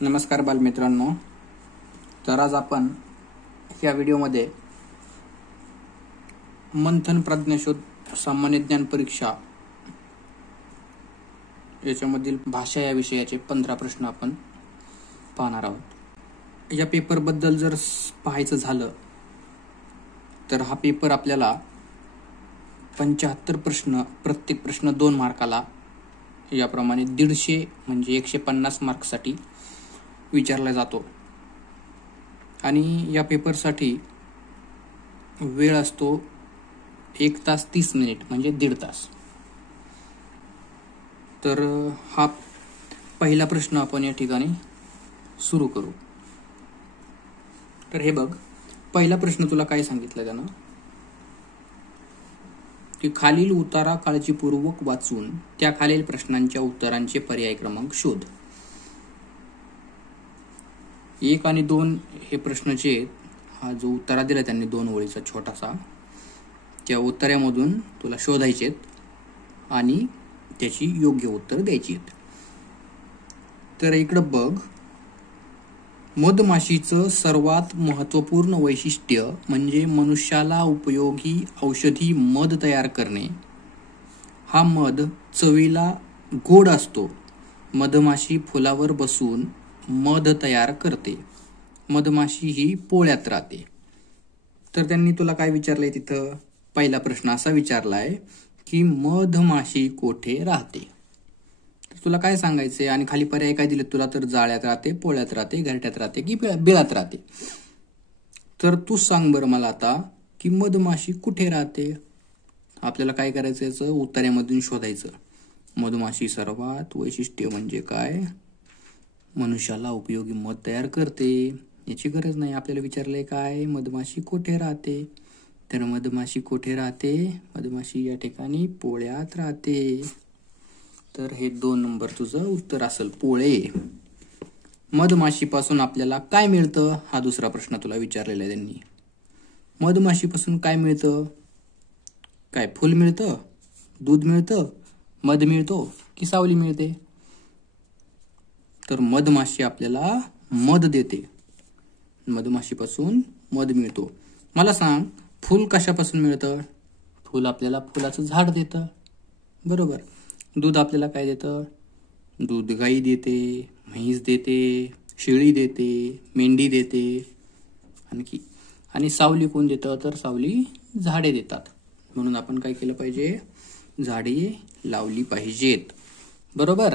नमस्कार बालमित्रांनो. तर आज आपण या व्हिडिओमध्ये मंथन प्रज्ञाशोध सामान्य ज्ञान परीक्षा याच्यामधील भाषा या विषयाचे 15 प्रश्न आपण पाहणार आहोत. या पेपरबद्दल जर पाहायचं झालं तर हा पेपर आपल्याला 75 प्रश्न, प्रत्येक प्रश्न 2 मार्काला, याप्रमाणे 150 म्हणजे 150 मार्क्ससाठी विचारला जातो. आणि या पेपरसाठी वेळ असतो 1 तास 30 मिनिट म्हणजे 1.5 तास. तर हा पहिला प्रश्न आपण या ठिकाणी सुरू करू. तर हे बघ, पहिला प्रश्न तुला काय सांगितलं त्यानं की खालील उतारा काळजीपूर्वक वाचून त्या खालील प्रश्नांच्या उत्तरांचे पर्याय क्रमांक शोध. 1 आणि 2 हे प्रश्नाचे, हा जो उत्तरा दिला त्यांनी 2 ओळीचा छोटासा, त्या उत्तरामधून तुला शोधायचे आणि त्याची योग्य उत्तर द्यायची. तर इकडं बघ, मधमाशीचं सर्वात महत्त्वपूर्ण वैशिष्ट्य म्हणजे मनुष्याला उपयोगी औषधी मध तयार करणे. हा मध चवीला गोड असतो. मधमाशी फुलावर बसून मध तयार करते. मधमाशी ही पोळ्यात राहते. तर त्यांनी तुला काय विचारलंय तिथं? पहिला प्रश्न असा विचारलाय की मधमाशी कोठे राहते. तर तुला काय सांगायचंय आणि खाली पर्याय काय दिले तुला? तर जाळ्यात राहते, पोळ्यात राहते, घरट्यात राहते की बिळात राहते. तर तू सांग बरं मला आता की मधमाशी कुठे राहते. आपल्याला काय करायचं, याचं उत्तरामधून शोधायचं. मधमाशी सर्वात वैशिष्ट्य म्हणजे काय? मनुष्याला उपयोगी मध तयार करते. याची गरज नाही. आपल्याला विचारलंय काय? मधमाशी कोठे राहते. तर मधमाशी कोठे राहते? मधमाशी या ठिकाणी पोळ्यात राहते. तर हे 2 नंबर तुझं उत्तर असेल, पोळे. मधमाशीपासून आपल्याला काय मिळतं? हा दुसरा प्रश्न तुला विचारलेला आहे त्यांनी. मधमाशीपासून काय मिळतं? काय फुल मिळतं, दूध मिळतं, मध मिळतो की सावली मिळते? तर मधमाशी आपल्याला मध देते. मधमाशीपासून मध मिळतो. मला सांग, फुल कशापासून मिळतं? फुल आपल्याला फुलाचं झाड देतं, बरोबर. दूध आपल्याला काय देतं? दूध गाई देते, म्हैस देते, शेळी देते, मेंढी देते. आणखी आणि सावली कोण देतं? तर सावली झाडे देतात. म्हणून आपण काय केलं पाहिजे? झाडे लावली पाहिजेत, बरोबर.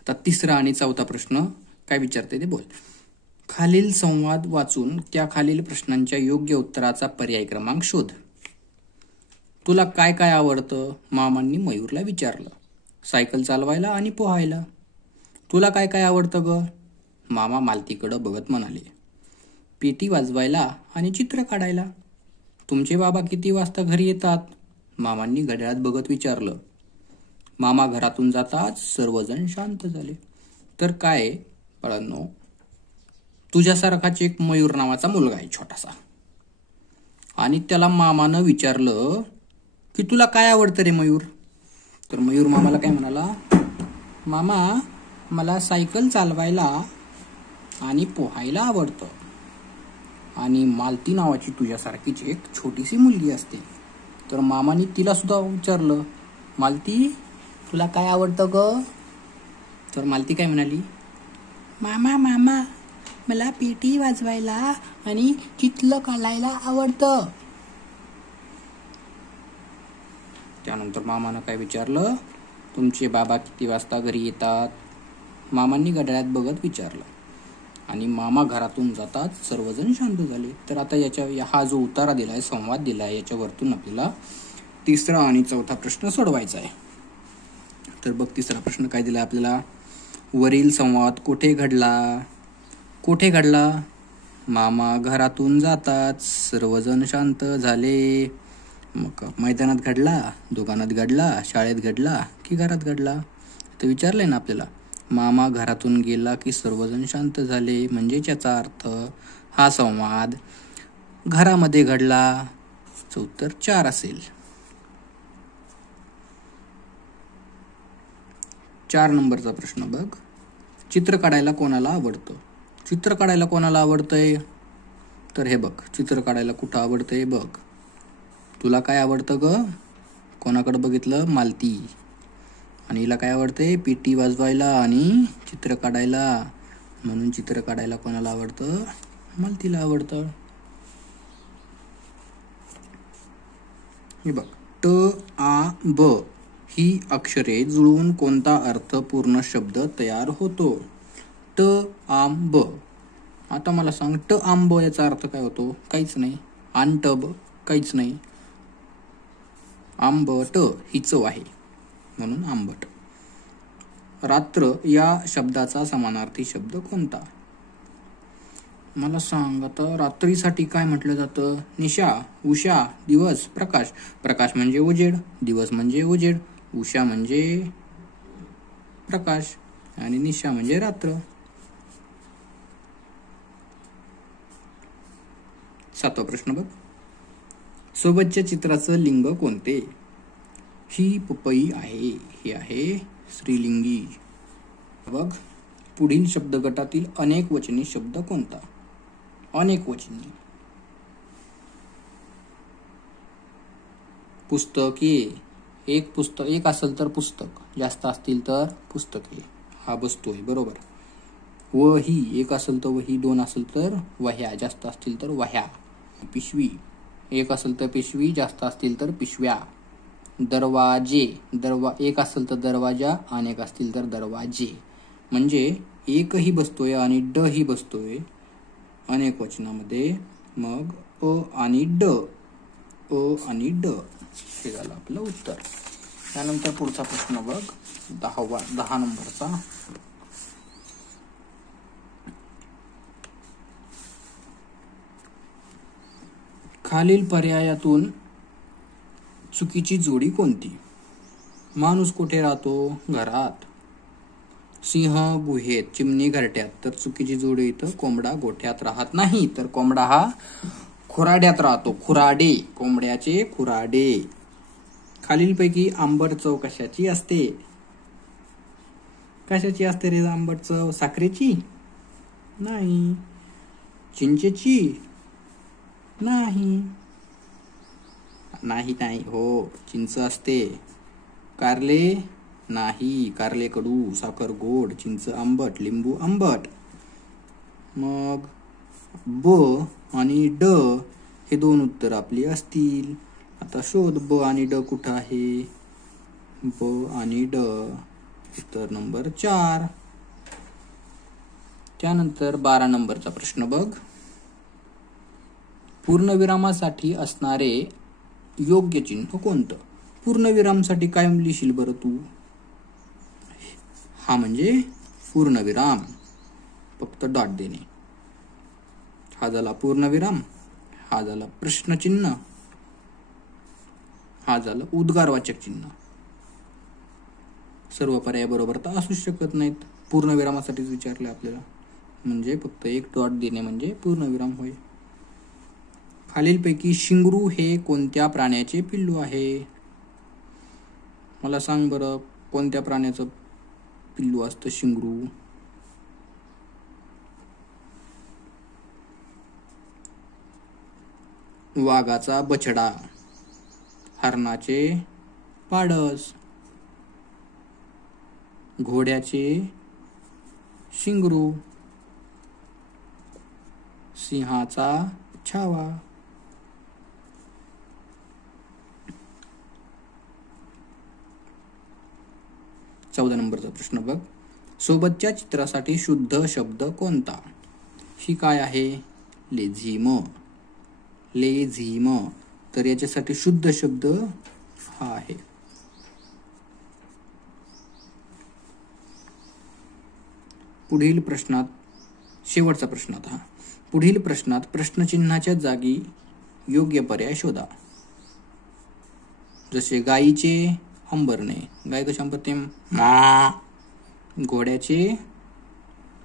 आता तिसरा आणि चौथा प्रश्न काय विचारते ते बोल. खालील संवाद वाचून त्या खालील प्रश्नांच्या योग्य उत्तराचा पर्याय क्रमांक शोध. तुला काय काय आवडतं? मामांनी मयूरला विचारलं. सायकल चालवायला आणि पोहायला. तुला काय काय आवडतं ग? मामा मालतीकडं बघत म्हणाले. पेटी वाजवायला आणि चित्र काढायला. तुमचे बाबा किती वाजता घरी येतात? मामांनी घड्याळात बघत विचारलं. मामा घरातून जाताच सर्वजण शांत झाले. तर काय बाळांनो, तुझ्यासारखाच एक मयूर नावाचा मुलगा आहे छोटासा, आणि त्याला मामानं विचारलं की तुला काय आवडतं रे मयूर? तर मयूर मामाला काय म्हणाला? मामा, मला सायकल चालवायला आणि पोहायला आवडतं. आणि मालती नावाची तुझ्यासारखीच एक छोटीशी मुलगी असते. तर मामाने तिला सुद्धा विचारलं, मालती, तुला काय आवडतं ग? तर मालती काय म्हणाली? मामा, मामा, मला पेटी वाजवायला आणि चित्र काढायला आवडतं. त्यानंतर मामानं काय विचारलं? तुमचे बाबा किती वाजता घरी येतात? मामांनी घड्याळात बघत विचारलं. आणि मामा घरातून जातात सर्वजण शांत झाले. तर आता हा जो उतारा दिलाय, संवाद दिलाय, याच्यावरतून आपल्याला तिसरा आणि चौथा प्रश्न सोडवायचा आहे. तर बघ, तिसरा प्रश्न काय दिला आपल्याला? वरील संवाद कुठे घडला? कुठे घडला? मामा घरातून जातात सर्वजण शांत झाले. मग मैदानात घडला, दुकानात घडला, शाळेत घडला की घरात घडला? तर विचारलंय ना आपल्याला. मामा घरातून गेला की सर्वजण शांत झाले, म्हणजे याचा अर्थ हा संवाद घरामध्ये घडला. उत्तर 4 असेल. 4 नंबरचा प्रश्न बघ. चित्र काढायला कोणाला आवडतं? चित्र काढायला कोणाला आवडतंय? तर हे बघ, चित्र काढायला कुठं आवडतंय बघ. तुला काय आवडतं ग? कोणाकडे बघितलं? मालती. आणि हिला काय आवडतंय? पेटी वाजवायला आणि चित्र काढायला. म्हणून चित्र काढायला कोणाला आवडतं? मालतीला आवडतं. हे बघ, ट आ ब ही अक्षरे जुळवून कोणता अर्थपूर्ण शब्द तयार होतो? ट आंब. आता मला सांग, ट आंब याचा अर्थ काय होतो? काहीच नाही. आंटब काहीच नाही. आंबट ही चव आहे म्हणून आंबट. रात्र या शब्दाचा समानार्थी शब्द कोणता? मला सांग आता, रात्रीसाठी काय म्हटलं जातं? निशा, उषा, दिवस, प्रकाश. प्रकाश म्हणजे उजेड, दिवस म्हणजे उजेड, उषा म्हणजे प्रकाश आणि निशा म्हणजे रात्र. 7वा प्रश्न बघ. सोबतच्या चित्राचं लिंग कोणते? ही पपई आहे. हे आहे स्त्रीलिंगी. बघ, पुढील शब्दगटातील अनेक वचनी शब्द कोणता? अनेक वचनी. पुस्तके. एक पुस्तक, एक असेल तर पुस्तक, जास्त असतील तर पुस्तके. हा बसतोय बरोबर. वही, एक असेल तर वही, दोन असेल तर वह्या, जास्त असतील तर वह्या. पिशवी, एक असेल तर पिशवी, जास्त असतील तर पिशव्या. दरवाजे, एक असेल तर दरवाजा, अनेक असतील तर दरवाजे. म्हणजे एकही बसतोय आणि ड ही बसतोय अनेक वचनामध्ये. मग अ आणि ड, अ आणि ड हे झालं आपलं उत्तर. त्यानंतर पुढचा प्रश्न बघ, 10 नंबरचा. खालील पर्यायातून चुकीची जोडी कोणती? माणूस कुठे राहतो? घरात. सिंह गुहेत, चिमणी घरट्यात. तर चुकीची जोडी इथं, कोंबडा गोठ्यात राहत नाही, तर कोंबडा हा खुराड्यात राहतो. खुराडे, कोंबड्याचे खुराडे. खालीलपैकी आंबट चव कशाची असते? कशाची असते रे आंबट चव? साखरेची नाही. चिंचेची नाही. नाही नाही हो, चिंच असते. कारले नाही, कारले कडू, साखर गोड, चिंच आंबट, लिंबू आंबट. मग ब आणि ड हे दोन उत्तर आपली असतील. आता शोध, ब आणि ड कुठं आहे? ब आणि ड, उत्तर नंबर 4. त्यानंतर 12 नंबरचा प्रश्न बघ. पूर्णविरामासाठी असणारे योग्य चिन्ह कोणतं? पूर्णविरामसाठी काय लिहिशील बरं तू? हा म्हणजे पूर्णविराम, फक्त डॉट देणे. हा झाला पूर्णविराम, हा झाला प्रश्नचिन्ह, हा झाला उद्गारवाचक चिन्ह. सर्व पर्याय बरोबर तर असू शकत नाहीत. पूर्णविरामासाठीच विचारले आपल्याला, म्हणजे फक्त एक डॉट देणे म्हणजे पूर्णविराम होय. खालीलपैकी शिंगरू हे कोणत्या प्राण्याचे पिल्लू आहे? मला सांग बरं, कोणत्या प्राण्याचं पिल्लू असतं शिंगरू? वाघाचा बछडा, हरणाचे पाडस, घोड्याचे शिंगरू, सिंहाचा छावा. चौदा नंबरचा प्रश्न बघ. सोबतच्या चित्रासाठी शुद्ध शब्द कोणता? ही काय आहे? लेझिम. लेझिम. तर याच्यासाठी शुद्ध शब्द हा आहे. पुढील प्रश्नात, शेवटचा प्रश्नात हा, पुढील प्रश्नात प्रश्नचिन्हाच्या जागी योग्य पर्याय शोधा. जसे गायीचे हंबरणे, गाय कशी हंबरते? मा. घोड्याचे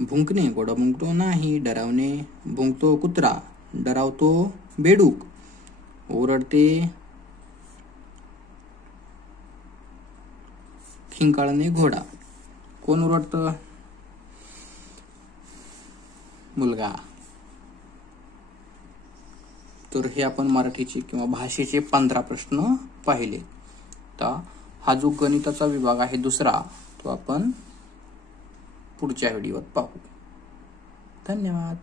भुंकणे, घोडा भुंकतो नाही. डरावणे, भुंकतो कुत्रा, डरावतो बेडूक. ओरडते खिंकाळणे घोडा. कोण ओरडतं? मुलगा. तर हे आपण मराठीचे किंवा भाषेचे 15 प्रश्न पाहिले. तर हा जो गणिताचा विभाग आहे दुसरा, तो आपण पुढच्या व्हिडिओत पाहू. धन्यवाद.